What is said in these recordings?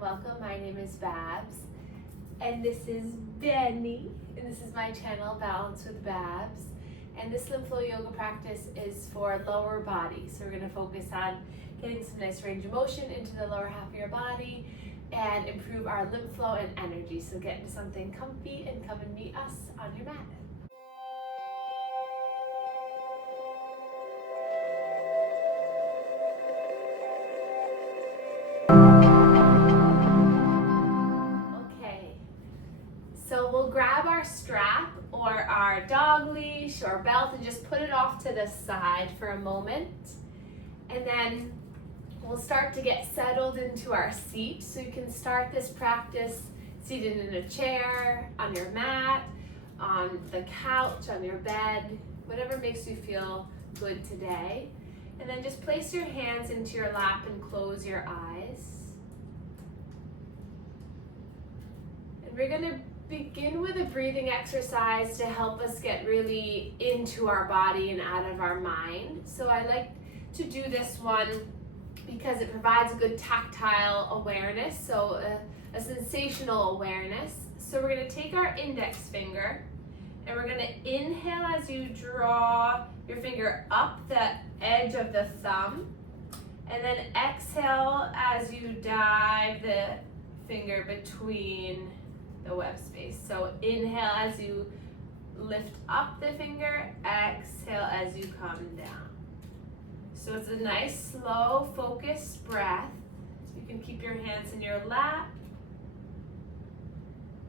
welcome. My name is Babz, and this is Benny, and this is my channel, Balance with Babz. And this lymph flow yoga practice is for lower body. So we're going to focus on getting some nice range of motion into the lower half of your body and improve our lymph flow and energy. So get into something comfy and come and meet us on your mat. So we'll grab our strap or our dog leash or belt and just put it off to the side for a moment. And then we'll start to get settled into our seat. So you can start this practice seated in a chair, on your mat, on the couch, on your bed, whatever makes you feel good today. And then just place your hands into your lap and close your eyes. And we're going to begin with a breathing exercise to help us get really into our body and out of our mind. So I like to do this one because it provides a good tactile awareness, so a sensational awareness. So we're going to take our index finger and we're going to inhale as you draw your finger up the edge of the thumb, and then exhale as you dive the finger between the web space. So inhale as you lift up the finger, exhale as you come down. So it's a nice, slow, focused breath. You can keep your hands in your lap.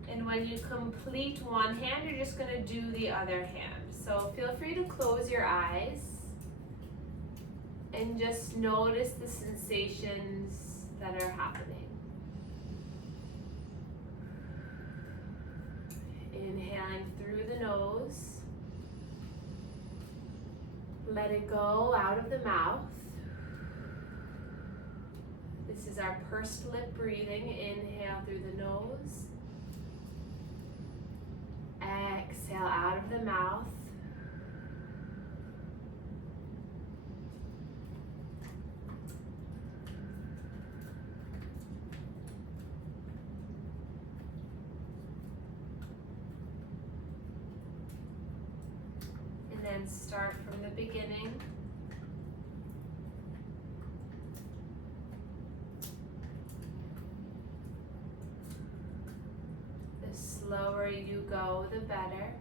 And when you complete one hand, you're just going to do the other hand. So feel free to close your eyes and just notice the sensations that are happening. Inhaling through the nose. Let it go out of the mouth. This is our pursed lip breathing. Inhale through the nose. Exhale out of the mouth. And start from the beginning. The slower you go, the better.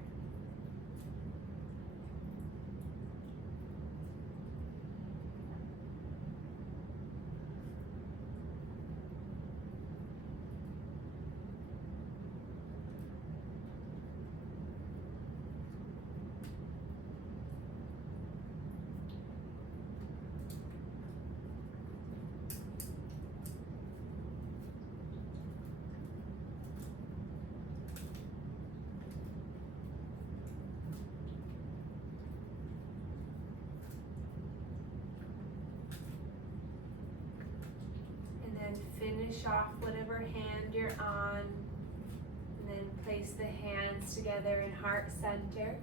Finish off whatever hand you're on, and then place the hands together in heart center.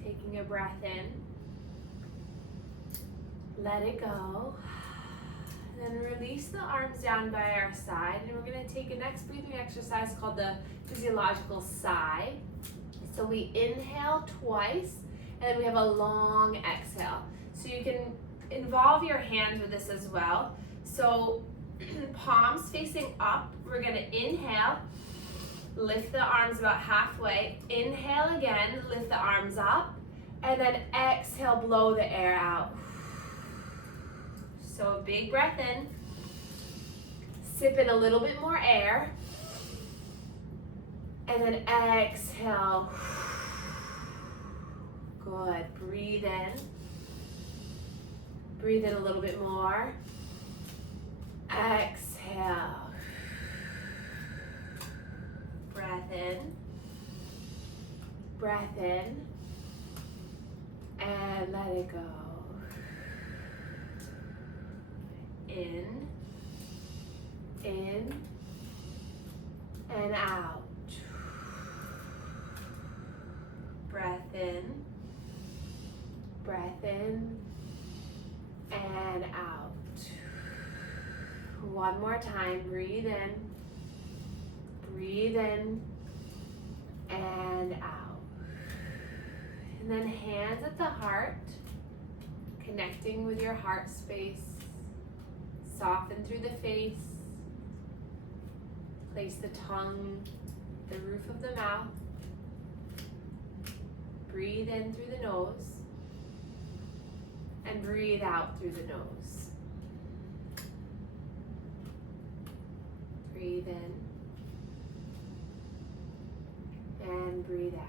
Taking a breath in, let it go, and then release the arms down by our side, and we're going to take a next breathing exercise called the physiological sigh. So we inhale twice, and we have a long exhale. So you can involve your hands with this as well. So palms facing up, we're gonna inhale, lift the arms about halfway, inhale again, lift the arms up, and then exhale, blow the air out. So a big breath in, sip in a little bit more air, and then exhale. Good. Breathe in. Breathe in a little bit more. Exhale. Breath in. Breath in. And let it go. In. In. And out. Breath in. breath in and out. One more time, breathe in and out. And then hands at the heart, connecting with your heart space. Soften through the face. Place the tongue, the roof of the mouth. Breathe in through the nose and breathe out through the nose. Breathe in and breathe out.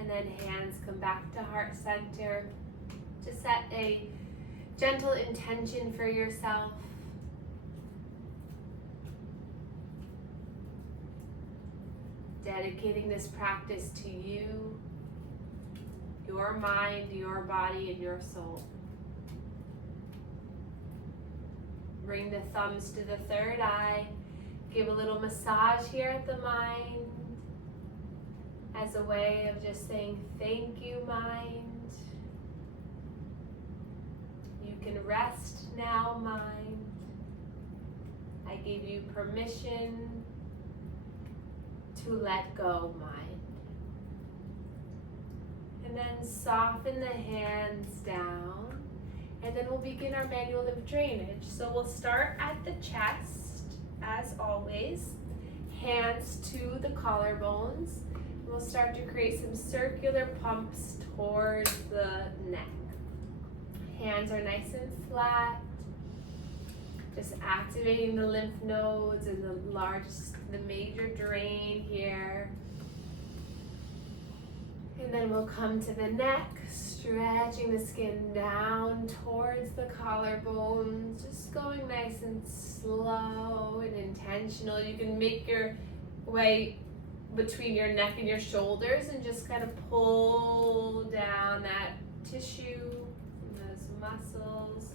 And then hands come back to heart center to set a gentle intention for yourself. Dedicating this practice to you, your mind, your body, and your soul. Bring the thumbs to the third eye. Give a little massage here at the mind as a way of just saying, thank you, mind. You can rest now, mind. I give you permission to let go, mind. And then soften the hands down. And then we'll begin our manual lymph drainage. So we'll start at the chest, as always. Hands to the collarbones. We'll start to create some circular pumps towards the neck. Hands are nice and flat. Just activating the lymph nodes and the major drain here. And then we'll come to the neck, stretching the skin down towards the collarbones, just going nice and slow and intentional. You can make your way between your neck and your shoulders and just kind of pull down that tissue and those muscles.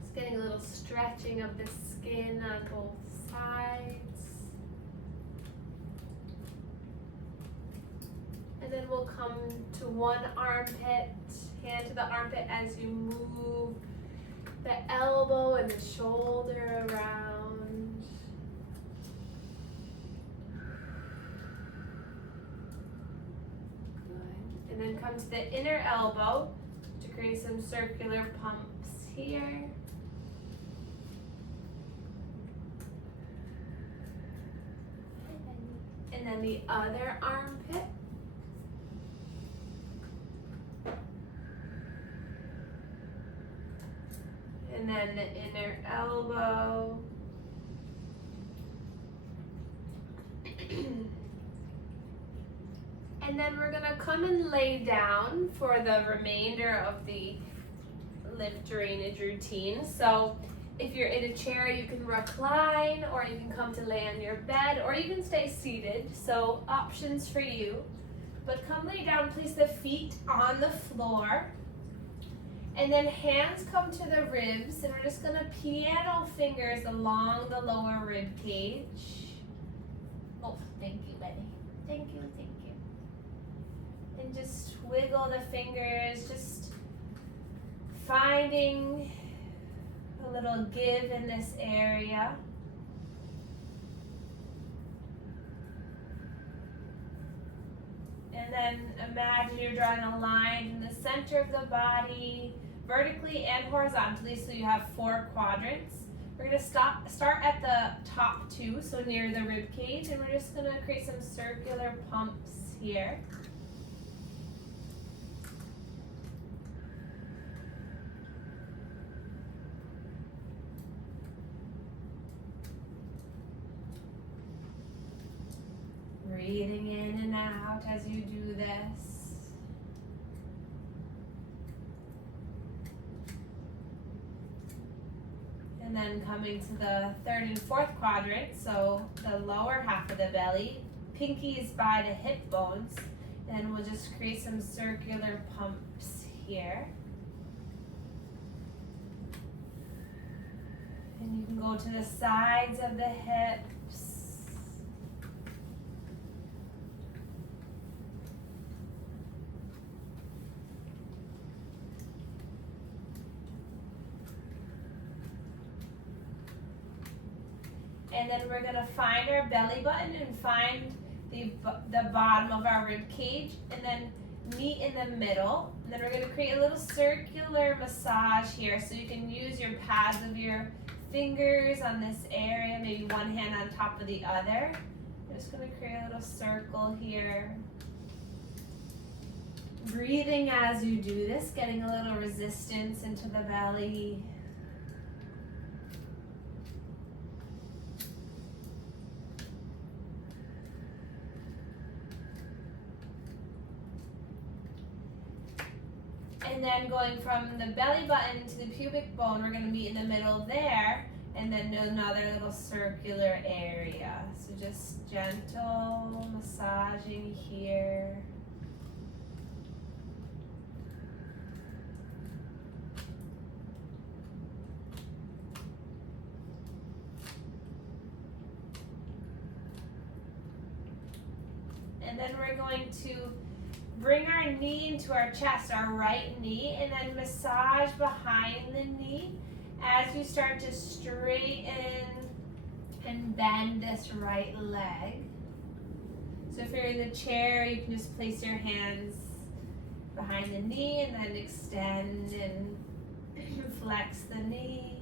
Just getting a little stretching of the skin on both sides. And then we'll come to one armpit, hand to the armpit as you move the elbow and the shoulder around. Good. And then come to the inner elbow to create some circular pumps here. And then the other armpit. And then the inner elbow. And then we're gonna come and lay down for the remainder of the lymph drainage routine. So if you're in a chair, you can recline, or you can come to lay on your bed, or you can stay seated. So options for you. But come lay down, place the feet on the floor. And then hands come to the ribs, and we're just gonna piano fingers along the lower rib cage. Oh, thank you, Betty. Thank you, thank you. And just wiggle the fingers, just finding a little give in this area. And then imagine you're drawing a line in the center of the body, vertically and horizontally, so you have 4 quadrants. We're going to start at the top 2, so near the rib cage, and we're just going to create some circular pumps here. Breathing in and out as you do this. And then coming to the 3rd and 4th quadrant, so the lower half of the belly, pinkies by the hip bones, and we'll just create some circular pumps here. And you can go to the sides of the hips. And then we're gonna find our belly button and find the bottom of our rib cage, and then meet in the middle. And then we're gonna create a little circular massage here, so you can use your pads of your fingers on this area, maybe one hand on top of the other. I'm just gonna create a little circle here. Breathing as you do this, getting a little resistance into the belly. And then going from the belly button to the pubic bone, we're going to meet in the middle there, and then another little circular area. So just gentle massaging here. And then we're going to bring our knee into our chest, our right knee, and then massage behind the knee as you start to straighten and bend this right leg. So if you're in the chair, you can just place your hands behind the knee and then extend and flex the knee.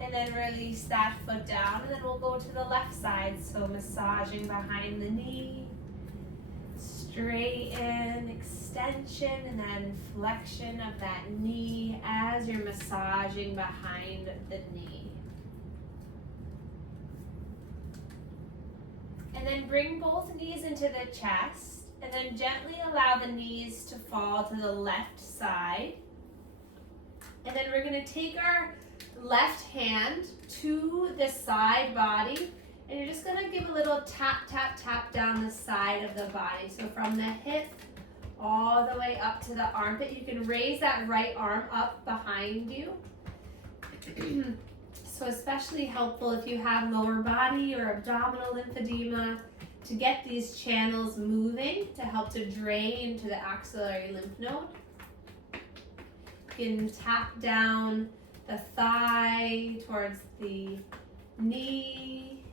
And then release that foot down, and then we'll go to the left side. So massaging behind the knee, straighten, extension, and then flexion of that knee as you're massaging behind the knee. And then bring both knees into the chest, and then gently allow the knees to fall to the left side. And then we're going to take our left hand to the side body, and you're just going to give a little tap, tap, tap down the side of the body. So from the hip all the way up to the armpit. You can raise that right arm up behind you. So especially helpful if you have lower body or abdominal lymphedema to get these channels moving to help to drain to the axillary lymph node. You can tap down the thigh towards the knee,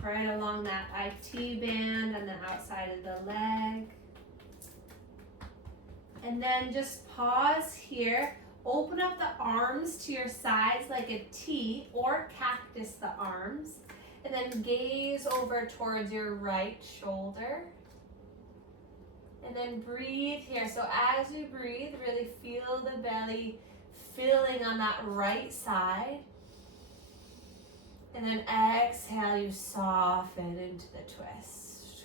right along that IT band on the outside of the leg. And then just pause here. Open up the arms to your sides like a T, or cactus the arms. And then gaze over towards your right shoulder. And then breathe here. So as you breathe, really feel the belly filling on that right side. And then exhale, you soften into the twist.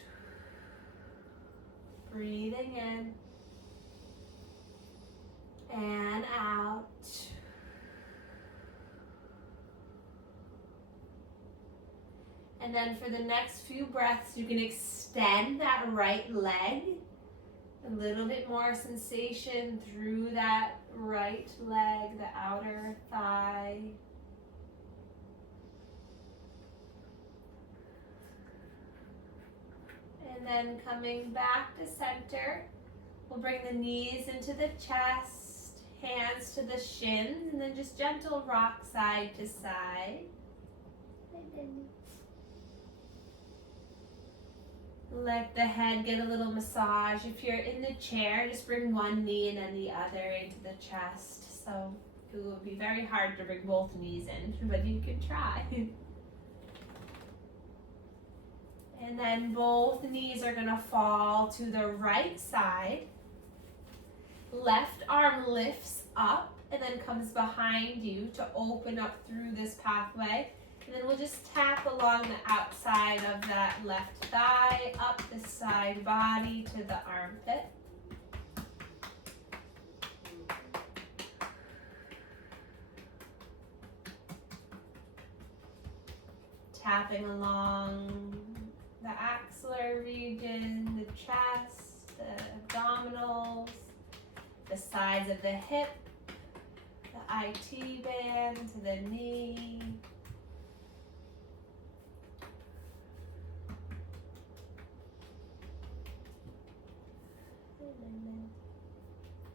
Breathing in and out. And then for the next few breaths, you can extend that right leg. A little bit more sensation through that right leg, the outer thigh. And then coming back to center, we'll bring the knees into the chest, hands to the shins, and then just gentle rock side to side. Let the head get a little massage. If you're in the chair, just bring one knee and then the other into the chest. So it will be very hard to bring both knees in, but you can try. And then both knees are gonna fall to the right side. Left arm lifts up and then comes behind you to open up through this pathway. And then we'll just tap along the outside of that left thigh, up the side body to the armpit. Tapping along the axillary region, the chest, the abdominals, the sides of the hip, the IT band to the knee.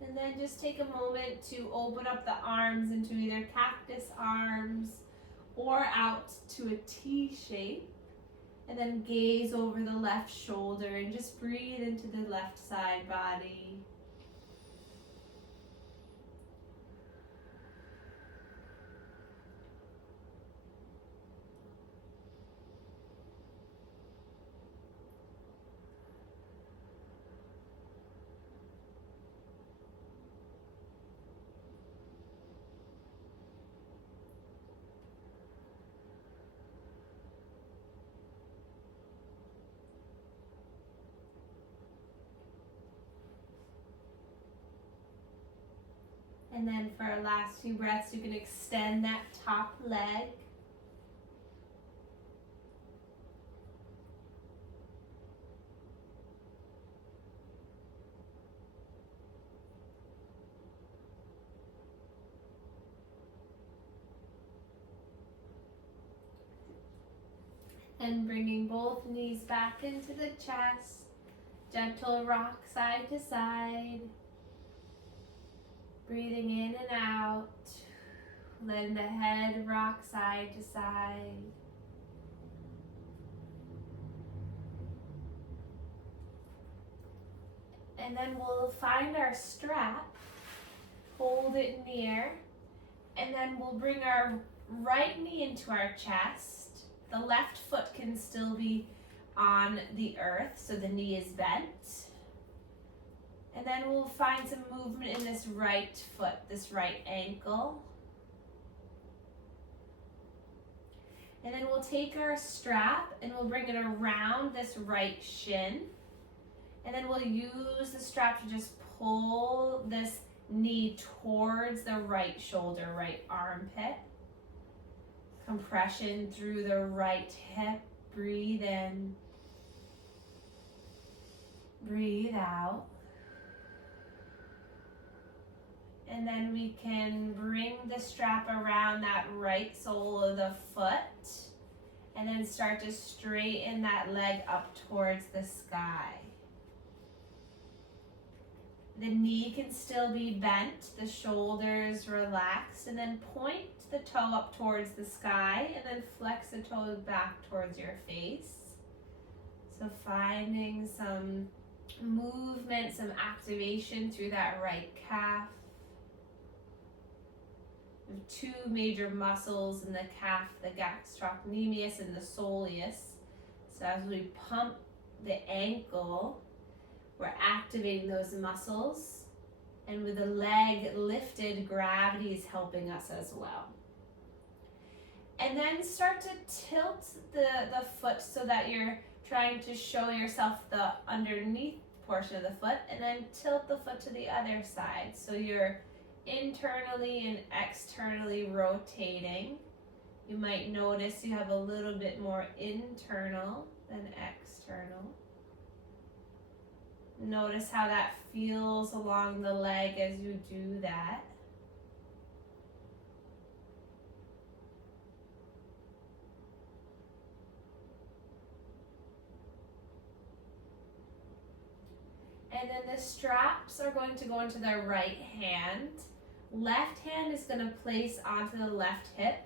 And then just take a moment to open up the arms into either cactus arms or out to a T shape. And then gaze over the left shoulder and just breathe into the left side body. And then for our last few breaths, you can extend that top leg. And bringing both knees back into the chest. Gentle rock side to side. Breathing in and out, letting the head rock side to side. And then we'll find our strap, hold it in the air, and then we'll bring our right knee into our chest. The left foot can still be on the earth, so the knee is bent. And then we'll find some movement in this right foot, this right ankle. And then we'll take our strap and we'll bring it around this right shin. And then we'll use the strap to just pull this knee towards the right shoulder, right armpit. Compression through the right hip. Breathe in. Breathe out. And then we can bring the strap around that right sole of the foot and then start to straighten that leg up towards the sky. The knee can still be bent, the shoulders relaxed, and then point the toe up towards the sky and then flex the toes back towards your face. So finding some movement, some activation through that right calf. We have two major muscles in the calf, the gastrocnemius and the soleus. So as we pump the ankle, we're activating those muscles. And with the leg lifted, gravity is helping us as well. And then start to tilt the foot so that you're trying to show yourself the underneath portion of the foot, and then tilt the foot to the other side. So you're internally and externally rotating. You might notice you have a little bit more internal than external. Notice how that feels along the leg as you do that. And then the straps are going to go into the right hand. Left hand is going to place onto the left hip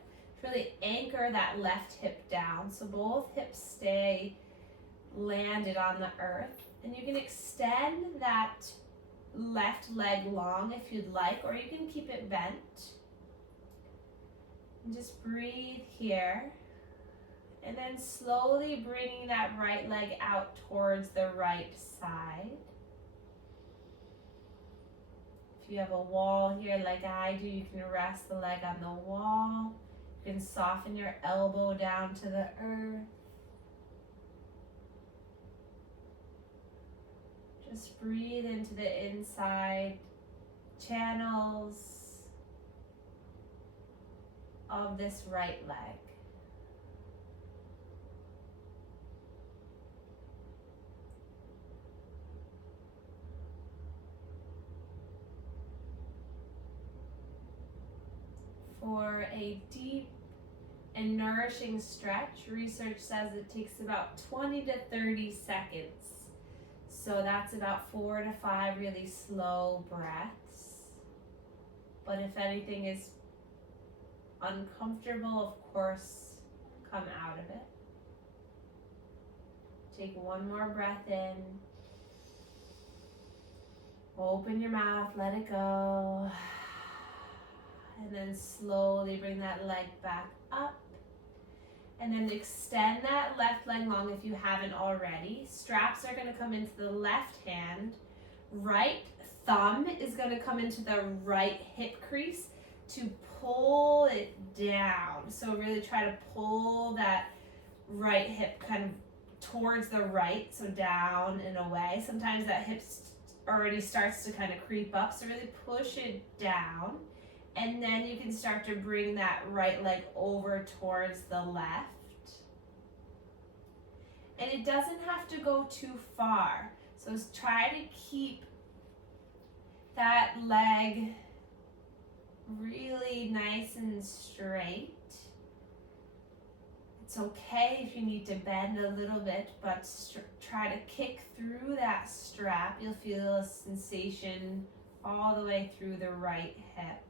to really anchor that left hip down. So both hips stay landed on the earth. And you can extend that left leg long if you'd like, or you can keep it bent. And just breathe here. And then slowly bringing that right leg out towards the right side. If you have a wall here like I do, you can rest the leg on the wall. You can soften your elbow down to the earth. Just breathe into the inside channels of this right leg. For a deep and nourishing stretch, research says it takes about 20 to 30 seconds. So that's about 4 to 5 really slow breaths. But if anything is uncomfortable, of course, come out of it. Take one more breath in. Open your mouth, let it go. And then slowly bring that leg back up. And then extend that left leg long if you haven't already. Straps are going to come into the left hand. Right thumb is going to come into the right hip crease to pull it down. So really try to pull that right hip kind of towards the right, so down and away. Sometimes that hip already starts to kind of creep up, so really push it down. And then you can start to bring that right leg over towards the left. And it doesn't have to go too far. So try to keep that leg really nice and straight. It's okay if you need to bend a little bit, but try to kick through that strap. You'll feel a sensation all the way through the right hip.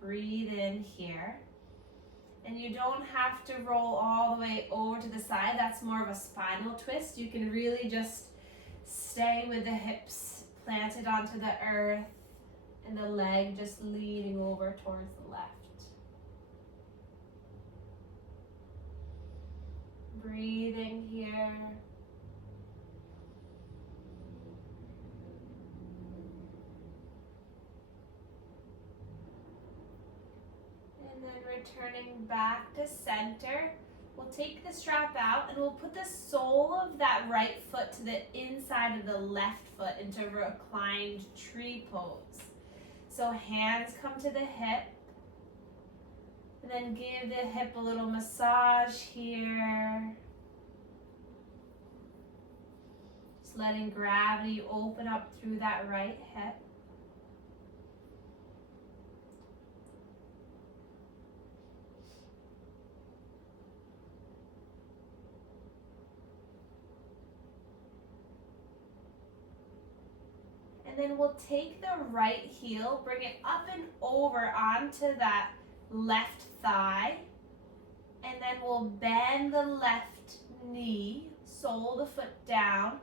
Breathe in here. And you don't have to roll all the way over to the side. That's more of a spinal twist. You can really just stay with the hips planted onto the earth and the leg just leaning over towards the left. Breathing here. And then returning back to center, we'll take the strap out and we'll put the sole of that right foot to the inside of the left foot into reclined tree pose. So hands come to the hip, and then give the hip a little massage here. Just letting gravity open up through that right hip. And then we'll take the right heel, bring it up and over onto that left thigh, and then we'll bend the left knee, sole the foot down,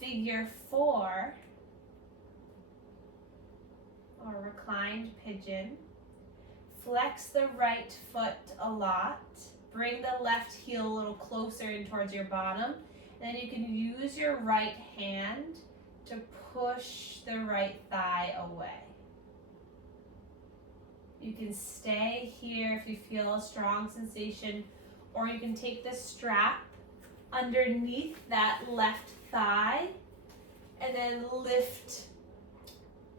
figure 4, or reclined pigeon. Flex the right foot a lot, bring the left heel a little closer in towards your bottom, and then you can use your right hand to push the right thigh away. You can stay here if you feel a strong sensation, or you can take the strap underneath that left thigh and then lift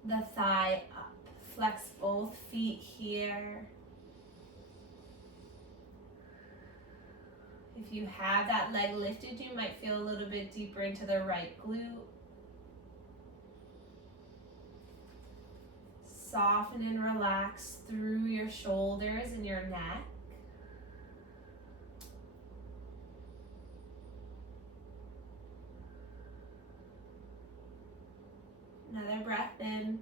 the thigh up. Flex both feet here. If you have that leg lifted, you might feel a little bit deeper into the right glute. Soften and relax through your shoulders and your neck. Another breath in.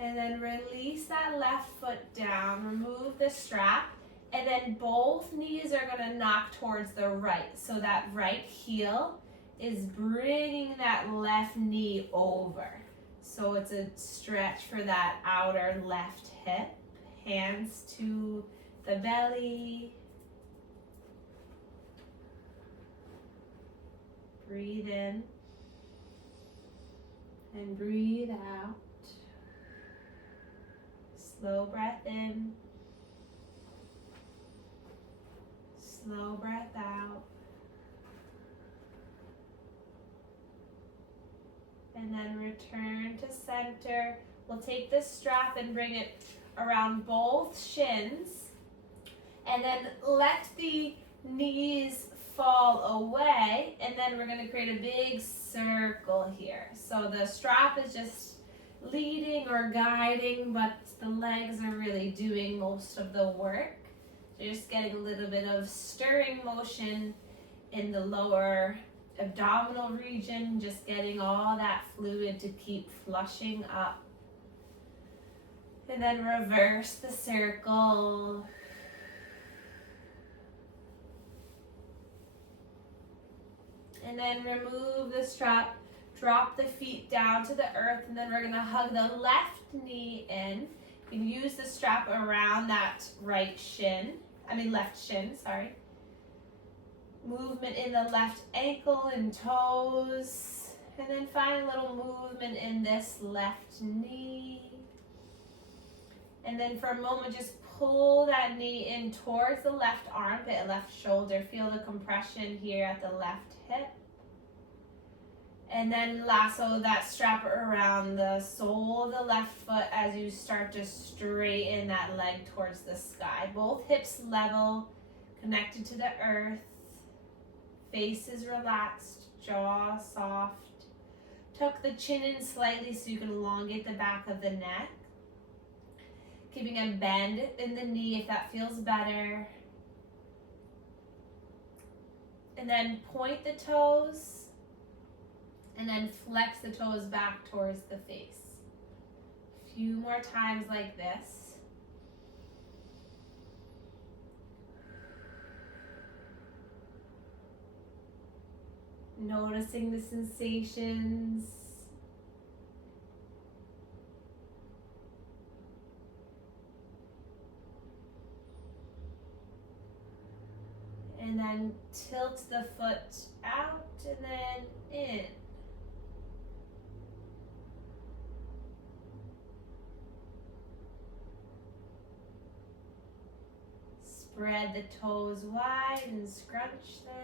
And then release that left foot down, remove the strap, and then both knees are going to knock towards the right. So that right heel is bringing that left knee over. So it's a stretch for that outer left hip. Hands to the belly. Breathe in and breathe out. Slow breath in. Slow breath out. And then return to center. We'll take this strap and bring it around both shins. And then let the knees fall away. And then we're going to create a big circle here. So the strap is just leading or guiding, but the legs are really doing most of the work. So you're just getting a little bit of stirring motion in the lower abdominal region, just getting all that fluid to keep flushing up And then reverse the circle. And then remove the strap, drop the feet down to the earth, and then we're gonna hug the left knee in. You can use the strap around that left shin, sorry. Movement in the left ankle and toes, and then find a little movement in this left knee. And then for a moment, just pull that knee in towards the left armpit, left shoulder. Feel the compression here at the left hip. And then lasso that strap around the sole of the left foot as you start to straighten that leg towards the sky. Both hips level, connected to the earth. Face is relaxed, jaw soft. Tuck the chin in slightly so you can elongate the back of the neck. Keeping a bend in the knee if that feels better. And then point the toes. And then flex the toes back towards the face. A few more times like this. Noticing the sensations. And then tilt the foot out and then in. Spread the toes wide and scrunch them.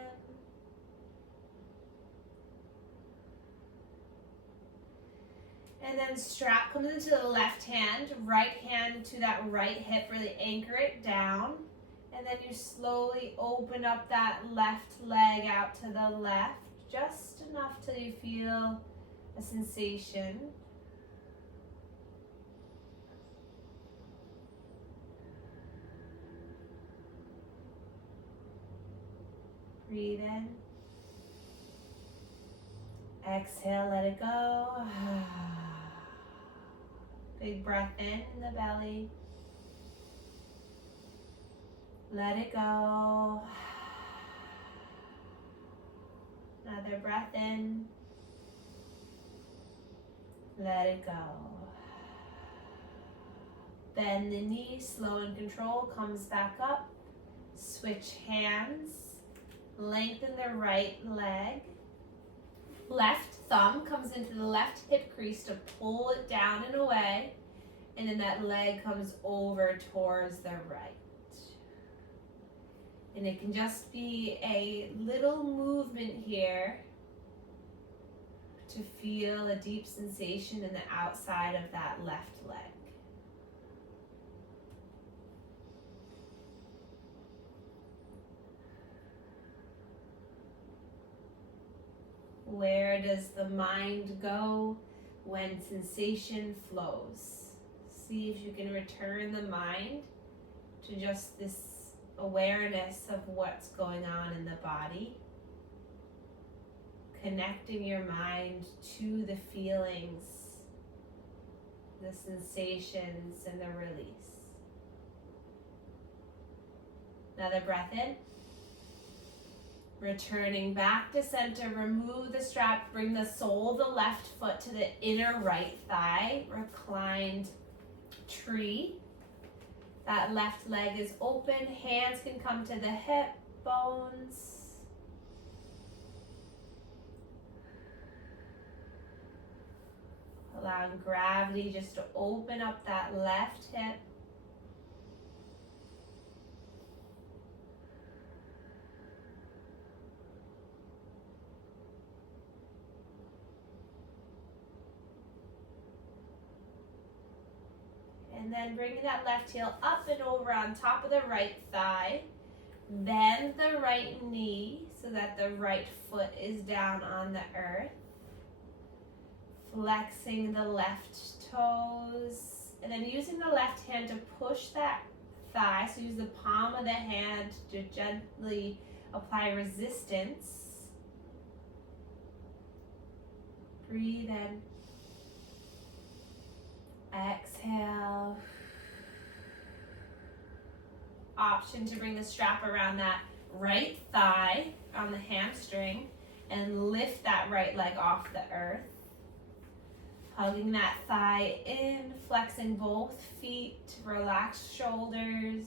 And then strap comes into the left hand to that right hip, really anchor it down. And then you slowly open up that left leg out to the left, just enough till you feel a sensation. Breathe in. Exhale, let it go. Big breath in the belly. Let it go. Another breath in. Let it go. Bend the knee, slow and control, comes back up. Switch hands. Lengthen the right leg. Left thumb comes into the left hip crease to pull it down and away. And then that leg comes over towards the right. And it can just be a little movement here to feel a deep sensation in the outside of that left leg. Where does the mind go when sensation flows? See if you can return the mind to just this awareness of what's going on in the body. Connecting your mind to the feelings, the sensations, and the release. Another breath in. Returning back to center, remove the strap, bring the sole of the left foot to the inner right thigh, reclined tree. That left leg is open, hands can come to the hip bones. Allowing gravity just to open up that left hip. And then bringing that left heel up and over on top of the right thigh. Bend the right knee so that the right foot is down on the earth. Flexing the left toes. And then using the left hand to push that thigh. So use the palm of the hand to gently apply resistance. Breathe in. Exhale. Option to bring the strap around that right thigh on the hamstring and lift that right leg off the earth. Hugging that thigh in, flexing both feet, relax shoulders.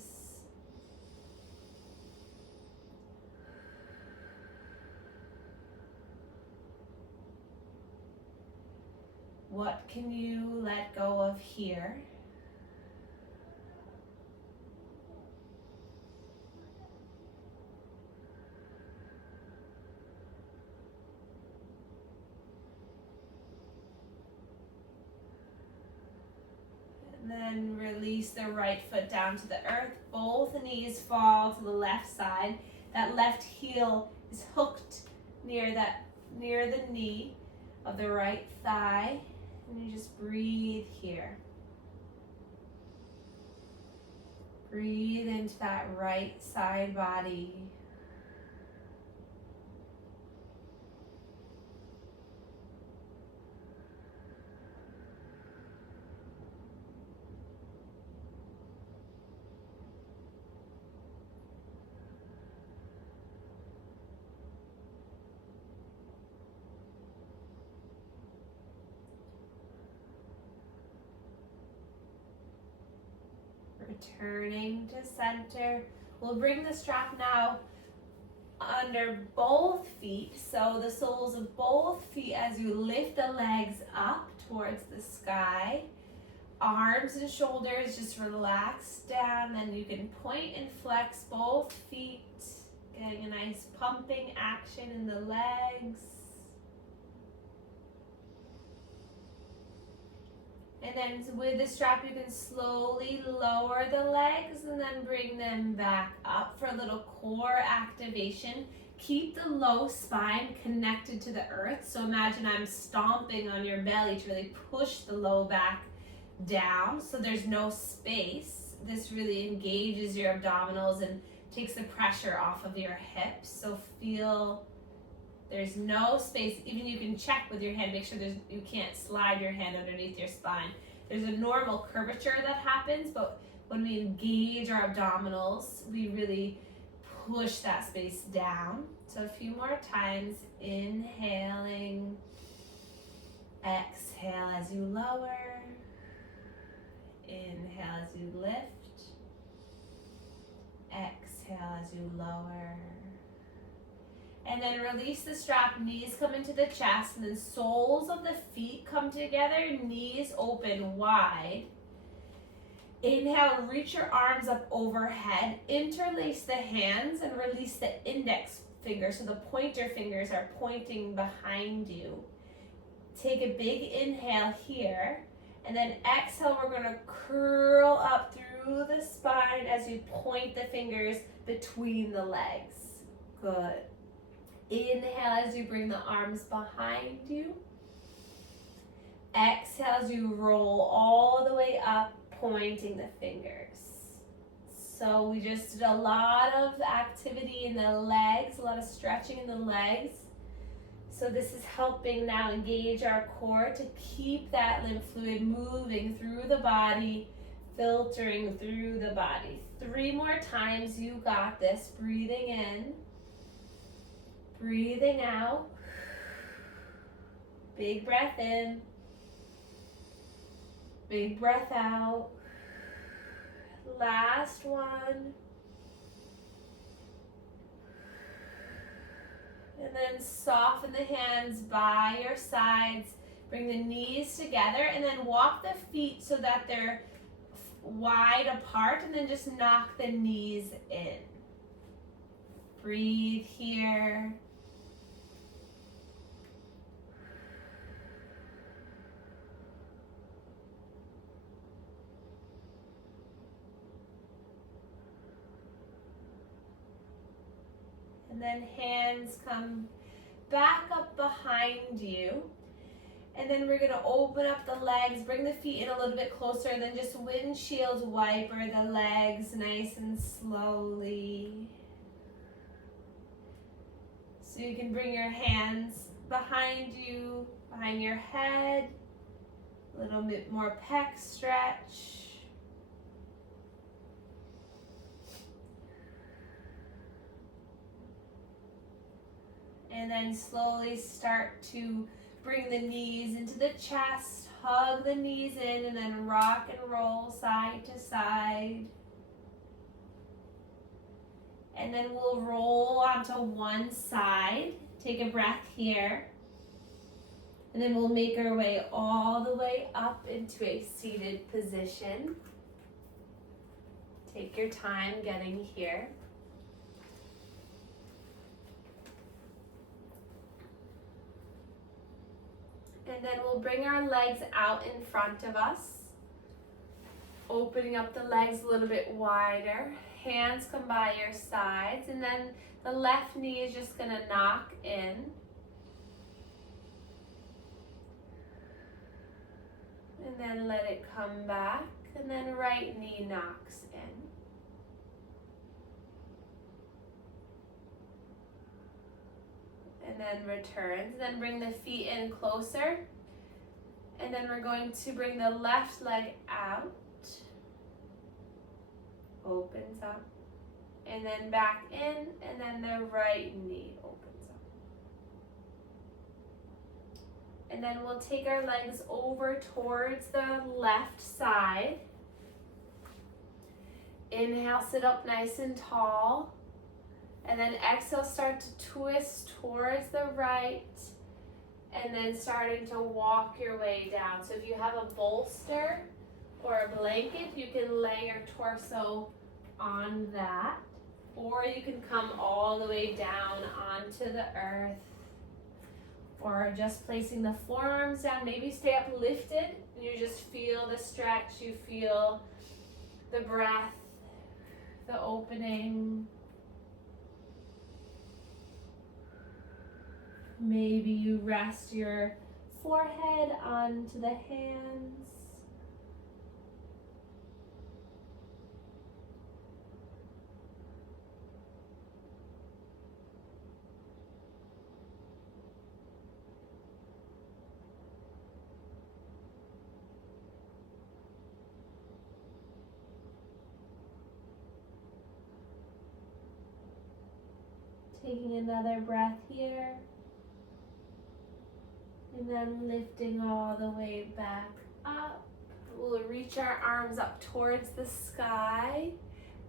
What can you let go of here? And then release the right foot down to the earth. Both knees fall to the left side. That left heel is hooked near the knee of the right thigh. And you just breathe here. Breathe into that right side body. Returning to center. We'll bring the strap now under both feet. So the soles of both feet as you lift the legs up towards the sky. Arms and shoulders just relax down. Then you can point and flex both feet. Getting a nice pumping action in the legs. And then with the strap, you can slowly lower the legs and then bring them back up for a little core activation. Keep the low spine connected to the earth. So imagine I'm stomping on your belly to really push the low back down so there's no space. This really engages your abdominals and takes the pressure off of your hips. So feel there's no space. Even you can check with your hand, make sure you can't slide your hand underneath your spine. There's a normal curvature that happens, but when we engage our abdominals, we really push that space down. So a few more times, inhaling, exhale as you lower, inhale as you lift, exhale as you lower. And then release the strap, knees come into the chest, and then soles of the feet come together, knees open wide. Inhale, reach your arms up overhead, interlace the hands and release the index finger, so the pointer fingers are pointing behind you. Take a big inhale here, and then exhale, we're gonna curl up through the spine as you point the fingers between the legs. Good. Inhale as you bring the arms behind you. Exhale as you roll all the way up, pointing the fingers. So we just did a lot of activity in the legs, a lot of stretching in the legs. So this is helping now engage our core to keep that lymph fluid moving through the body, filtering through the body. 3 more times, you got this. Breathing in. Breathing out. Big breath in. Big breath out. Last one. And then soften the hands by your sides. Bring the knees together and then walk the feet so that they're wide apart, and then just knock the knees in. Breathe here. And then hands come back up behind you. And then we're gonna open up the legs, bring the feet in a little bit closer, and then just windshield wiper the legs nice and slowly. So you can bring your hands behind you, behind your head. A little bit more pec stretch. And then slowly start to bring the knees into the chest, hug the knees in, and then rock and roll side to side. And then we'll roll onto one side. Take a breath here. And then we'll make our way all the way up into a seated position. Take your time getting here. And then we'll bring our legs out in front of us, opening up the legs a little bit wider. Hands come by your sides, and then the left knee is just going to knock in. And then let it come back, and then right knee knocks in. And then returns, and then bring the feet in closer. And then we're going to bring the left leg out. Opens up. And then back in, and then the right knee opens up. And then we'll take our legs over towards the left side. Inhale, sit up nice and tall. And then exhale, start to twist towards the right. And then starting to walk your way down. So if you have a bolster or a blanket, you can lay your torso on that. Or you can come all the way down onto the earth. Or just placing the forearms down. Maybe stay up lifted. And you just feel the stretch. You feel the breath, the opening. Maybe you rest your forehead onto the hands. Taking another breath here. And then lifting all the way back up. We'll reach our arms up towards the sky.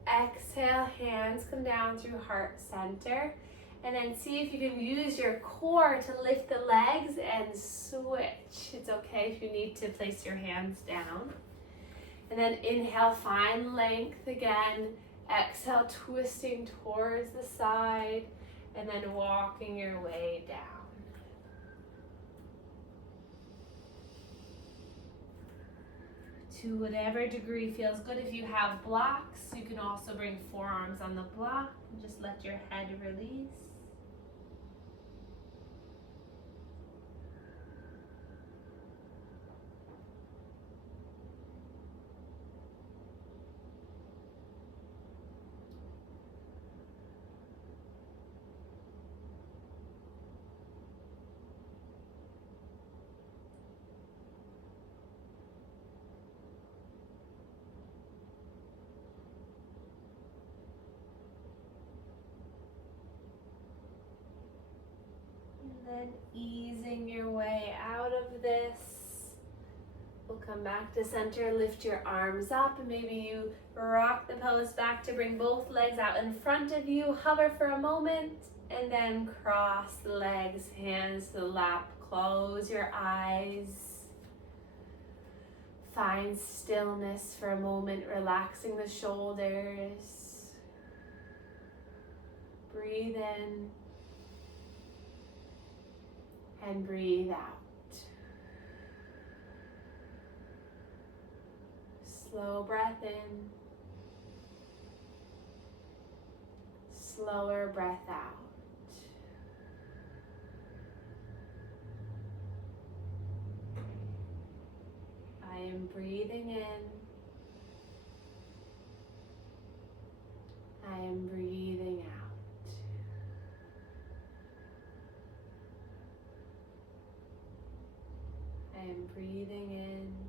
Exhale, hands come down through heart center. And then see if you can use your core to lift the legs and switch. It's okay if you need to place your hands down. And then inhale, find length again. Exhale, twisting towards the side. And then walking your way down. To whatever degree feels good. If you have blocks, you can also bring forearms on the block and just let your head release. Then easing your way out of this. We'll come back to center, lift your arms up, and maybe you rock the pelvis back to bring both legs out in front of you. Hover for a moment, and then cross the legs, hands to the lap, close your eyes. Find stillness for a moment, relaxing the shoulders. Breathe in. And breathe out. Slow breath in. Slower breath out. I am breathing in. I am breathing out. I am breathing in.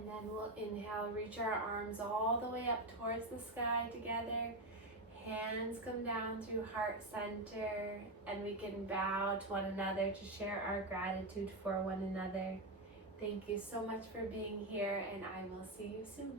And then we'll inhale, reach our arms all the way up towards the sky together. Hands come down through heart center, and we can bow to one another to share our gratitude for one another. Thank you so much for being here, and I will see you soon.